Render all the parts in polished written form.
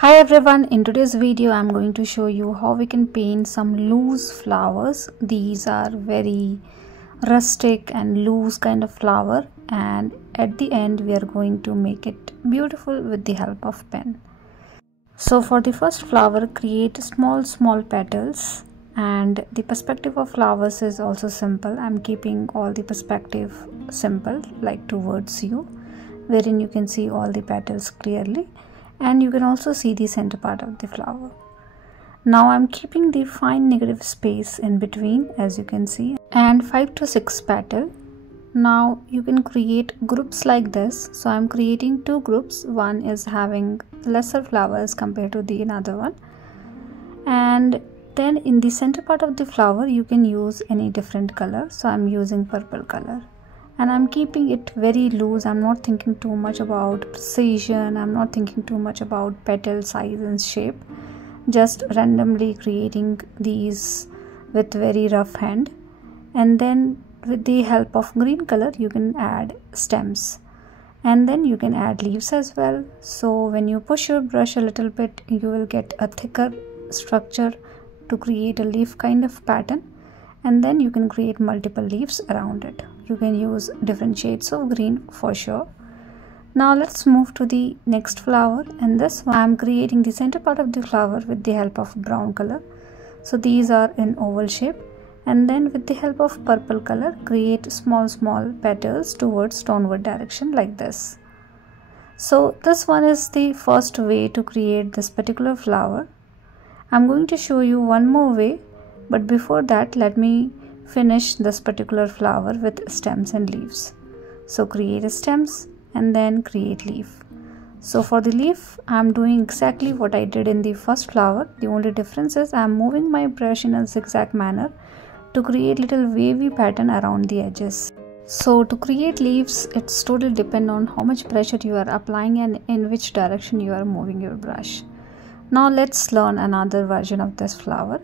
Hi everyone, in today's video I'm going to show you how we can paint some loose flowers. These are very rustic and loose kind of flower, and at the end we are going to make it beautiful with the help of pen. So for the first flower, create small petals, and the perspective of flowers is also simple. I'm keeping all the perspective simple, like towards you, wherein you can see all the petals clearly. And you can also see the center part of the flower. Now I'm keeping the fine negative space in between, as you can see, and 5 to 6 petal. Now you can create groups like this. So I'm creating two groups. One is having lesser flowers compared to the another one, and then in the center part of the flower you can use any different color. So I'm using purple color. And I'm keeping it very loose. I'm not thinking too much about precision. I'm not thinking too much about petal size and shape. Just randomly creating these with very rough hand. And then with the help of green color, you can add stems. And then you can add leaves as well. So when you push your brush a little bit, you will get a thicker structure to create a leaf kind of pattern. And then you can create multiple leaves around it. You can use different shades of green for sure. Now let's move to the next flower. And this one I'm creating the center part of the flower with the help of brown color. So these are in oval shape. And then with the help of purple color, create small petals towards downward direction like this. So this one is the first way to create this particular flower. I'm going to show you one more way. But before that, let me finish this particular flower with stems and leaves. So create a stems and then create leaf. So for the leaf, I am doing exactly what I did in the first flower. The only difference is I am moving my brush in a zigzag manner to create little wavy pattern around the edges. So to create leaves, it's totally depend on how much pressure you are applying and in which direction you are moving your brush. Now let's learn another version of this flower.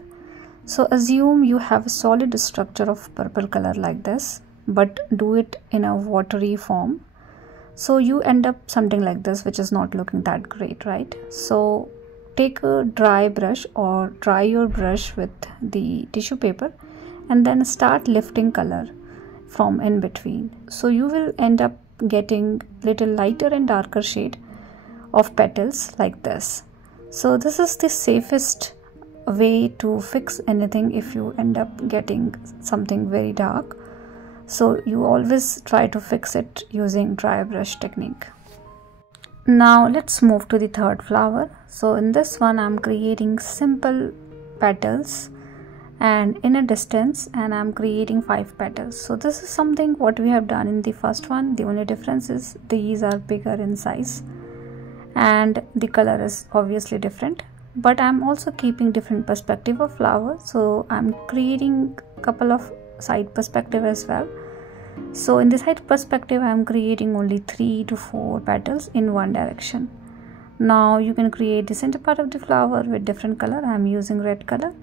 So assume you have a solid structure of purple color like this, but do it in a watery form. So you end up something like this, which is not looking that great, right? So take a dry brush or dry your brush with the tissue paper and then start lifting color from in between. So you will end up getting little lighter and darker shade of petals like this. So this is the safest way to fix anything if you end up getting something very dark. So you always try to fix it using dry brush technique. Now let's move to the third flower. So in this one I'm creating simple petals and in a distance, and I'm creating 5 petals. So this is something what we have done in the first one. The only difference is these are bigger in size and the color is obviously different. But I'm also keeping different perspective of flower, so I'm creating a couple of side perspective as well. So in the side perspective I'm creating only 3 to 4 petals in one direction. Now you can create the center part of the flower with different color. I'm using red color,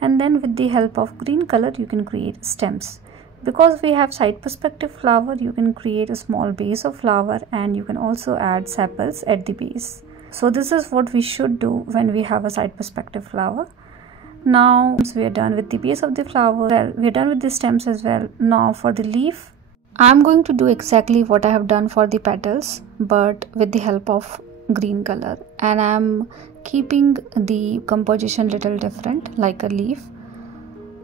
and then with the help of green color you can create stems. Because we have side perspective flower, you can create a small base of flower, and you can also add sepals at the base. So this is what we should do when we have a side perspective flower. Now we are done with the base of the flower. Well, we are done with the stems as well. Now for the leaf, I'm going to do exactly what I have done for the petals, but with the help of green color. And I'm keeping the composition little different like a leaf.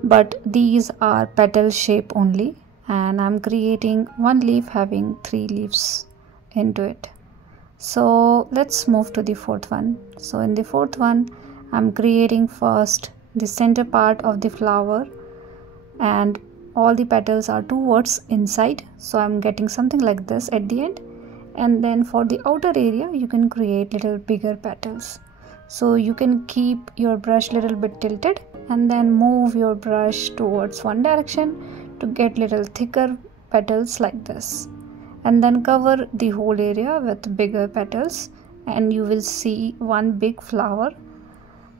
But these are petal shape only. And I'm creating one leaf having 3 leaves into it. So let's move to the fourth one. So in the fourth one, I'm creating first the center part of the flower, and all the petals are towards inside. So I'm getting something like this at the end. And then for the outer area, you can create little bigger petals. So you can keep your brush little bit tilted and then move your brush towards one direction to get little thicker petals like this. And then cover the whole area with bigger petals, and you will see one big flower.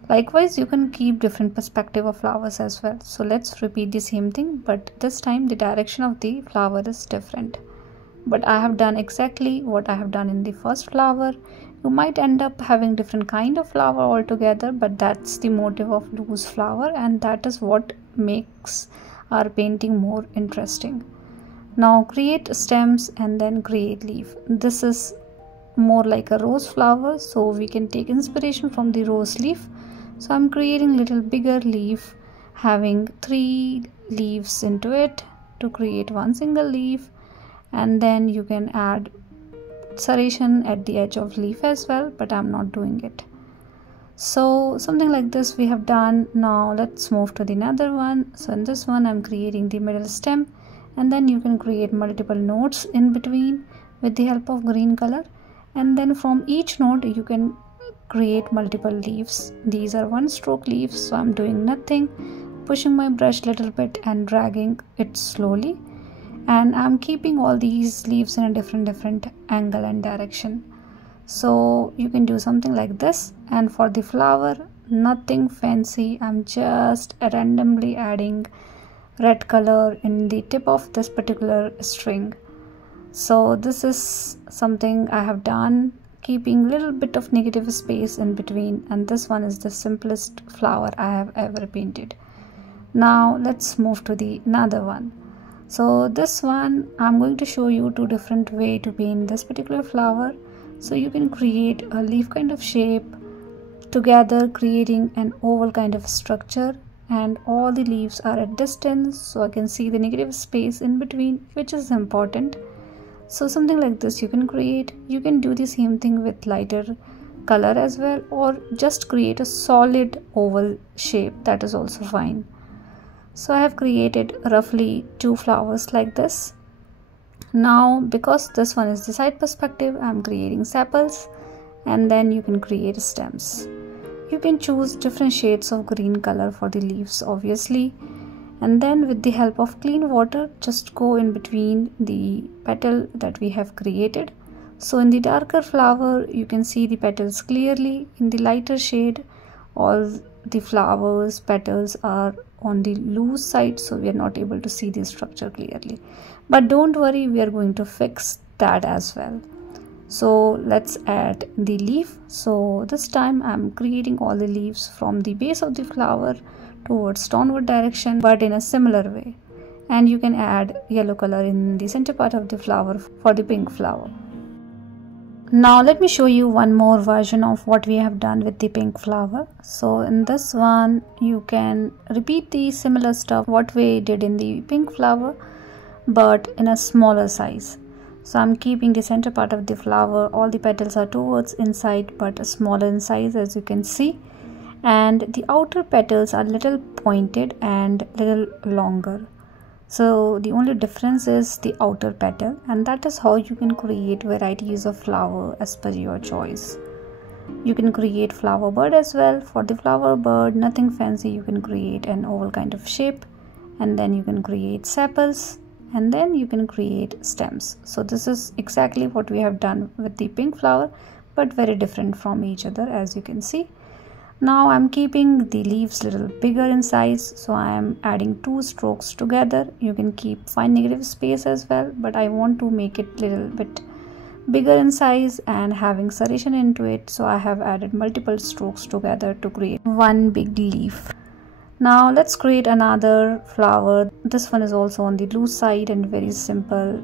Likewise, you can keep different perspective of flowers as well. So let's repeat the same thing, but this time the direction of the flower is different. But I have done exactly what I have done in the first flower. You might end up having different kind of flower altogether, but that's the motive of loose flower, and that is what makes our painting more interesting. Now create stems and then create leaf. This is more like a rose flower, so we can take inspiration from the rose leaf. So I'm creating little bigger leaf having 3 leaves into it to create one single leaf, and then you can add serration at the edge of leaf as well, but I'm not doing it. So something like this we have done. Now let's move to the another one. So in this one I'm creating the middle stem, and then you can create multiple nodes in between with the help of green color, and then from each node you can create multiple leaves. These are 1 stroke leaves, so I'm doing nothing, pushing my brush a little bit and dragging it slowly, and I'm keeping all these leaves in a different angle and direction. So you can do something like this. And for the flower, nothing fancy, I'm just randomly adding red color in the tip of this particular string. So this is something I have done, keeping little bit of negative space in between, and this one is the simplest flower I have ever painted. Now let's move to the another one. So this one I'm going to show you 2 different ways to paint this particular flower. So you can create a leaf kind of shape together, creating an oval kind of structure, and all the leaves are at distance, so I can see the negative space in between, which is important. So something like this you can create. You can do the same thing with lighter color as well, or just create a solid oval shape, that is also fine. So I have created roughly 2 flowers like this. Now because this one is the side perspective, I'm creating sepals, and then you can create stems. You can choose different shades of green color for the leaves obviously, and then with the help of clean water just go in between the petal that we have created. So in the darker flower you can see the petals clearly. In the lighter shade all the flowers petals are on the loose side, so we are not able to see the structure clearly, but don't worry, we are going to fix that as well. So let's add the leaf. So this time I'm creating all the leaves from the base of the flower towards downward direction, but in a similar way, and you can add yellow color in the center part of the flower for the pink flower. Now let me show you one more version of what we have done with the pink flower. So in this one you can repeat the similar stuff what we did in the pink flower, but in a smaller size. So I'm keeping the center part of the flower, all the petals are towards inside but smaller in size as you can see, and the outer petals are little pointed and little longer. So the only difference is the outer petal, and that is how you can create varieties of flower as per your choice. You can create flower bird as well. For the flower bird, nothing fancy, you can create an oval kind of shape, and then you can create sepals, and then you can create stems. So this is exactly what we have done with the pink flower, but very different from each other as you can see. Now I'm keeping the leaves little bigger in size, so I am adding 2 strokes together. You can keep fine negative space as well, but I want to make it little bit bigger in size and having serration into it, so I have added multiple strokes together to create one big leaf. Now let's create another flower. This one is also on the loose side and very simple.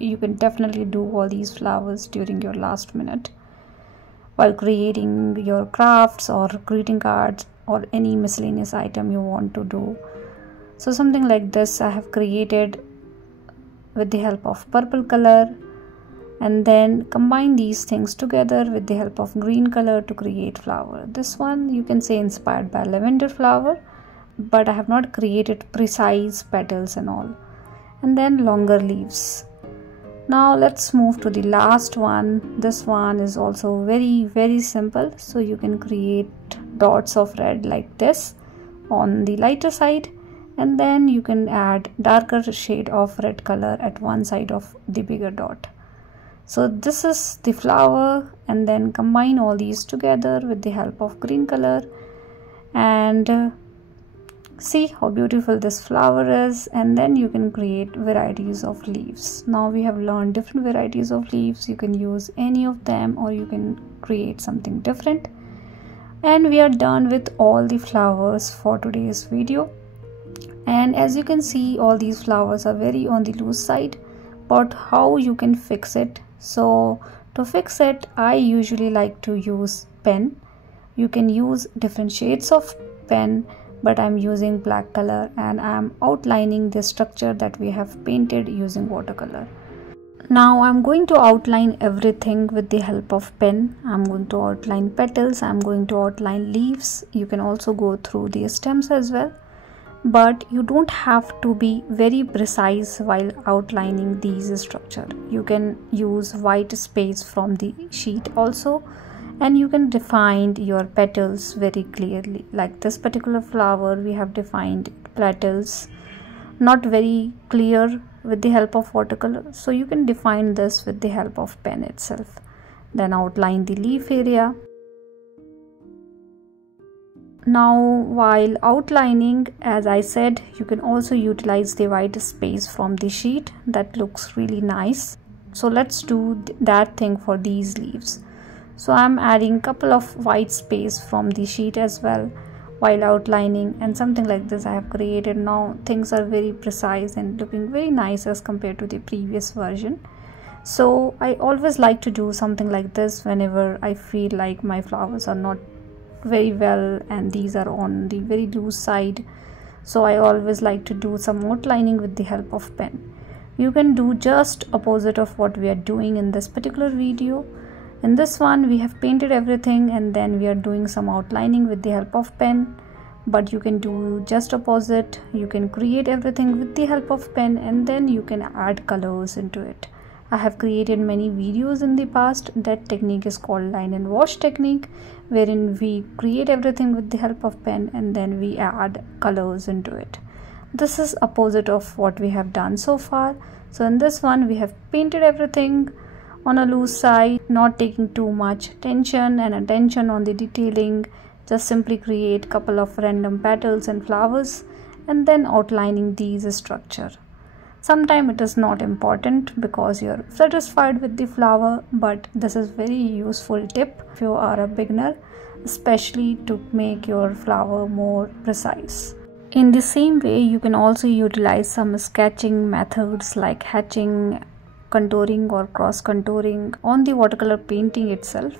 You can definitely do all these flowers during your last minute while creating your crafts or greeting cards or any miscellaneous item you want to do. So something like this I have created with the help of purple color, and then combine these things together with the help of green color to create flower. This one you can say inspired by lavender flower, but I have not created precise petals and all, and then longer leaves. Now let's move to the last one. This one is also very simple, so you can create dots of red like this on the lighter side, and then you can add darker shade of red color at one side of the bigger dot. So this is the flower, and then combine all these together with the help of green color and See how beautiful this flower is, and then you can create varieties of leaves. Now we have learned different varieties of leaves. You can use any of them or you can create something different. And we are done with all the flowers for today's video. And as you can see, all these flowers are very on the loose side, but how you can fix it? So to fix it, I usually like to use pen. You can use different shades of pen, but I'm using black color and I'm outlining the structure that we have painted using watercolor. Now I'm going to outline everything with the help of pen. I'm going to outline petals, I'm going to outline leaves. You can also go through the stems as well, but you don't have to be very precise while outlining these structure. You can use white space from the sheet also, and you can define your petals very clearly. Like this particular flower, we have defined petals not very clear with the help of watercolor, so you can define this with the help of pen itself. Then outline the leaf area. Now while outlining, as I said, you can also utilize the white space from the sheet. That looks really nice. So let's do that thing for these leaves. So I'm adding a couple of white space from the sheet as well while outlining, and something like this I have created. Now things are very precise and looking very nice as compared to the previous version. So I always like to do something like this whenever I feel like my flowers are not very well and these are on the very loose side. So I always like to do some outlining with the help of pen. You can do just opposite of what we are doing in this particular video. In this one we have painted everything and then we are doing some outlining with the help of pen, but you can do just opposite. You can create everything with the help of pen and then you can add colors into it. I have created many videos in the past. That technique is called line and wash technique, wherein we create everything with the help of pen and then we add colors into it. This is opposite of what we have done so far. So in this one we have painted everything on a loose side, not taking too much attention on the detailing. Just simply create couple of random petals and flowers and then outlining these structure. Sometimes it is not important because you're satisfied with the flower, but this is very useful tip if you are a beginner, especially to make your flower more precise. In the same way, you can also utilize some sketching methods like hatching, contouring or cross contouring on the watercolor painting itself.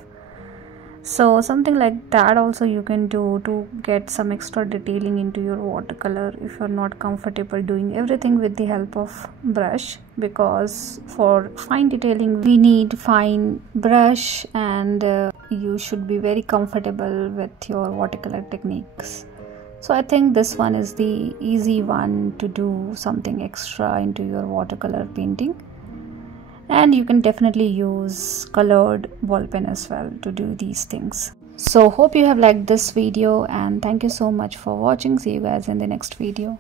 So something like that also you can do to get some extra detailing into your watercolor if you're not comfortable doing everything with the help of brush, because for fine detailing we need fine brush and you should be very comfortable with your watercolor techniques. So I think this one is the easy one to do something extra into your watercolor painting. And you can definitely use colored ball pen as well to do these things. So hope you have liked this video and thank you so much for watching. See you guys in the next video.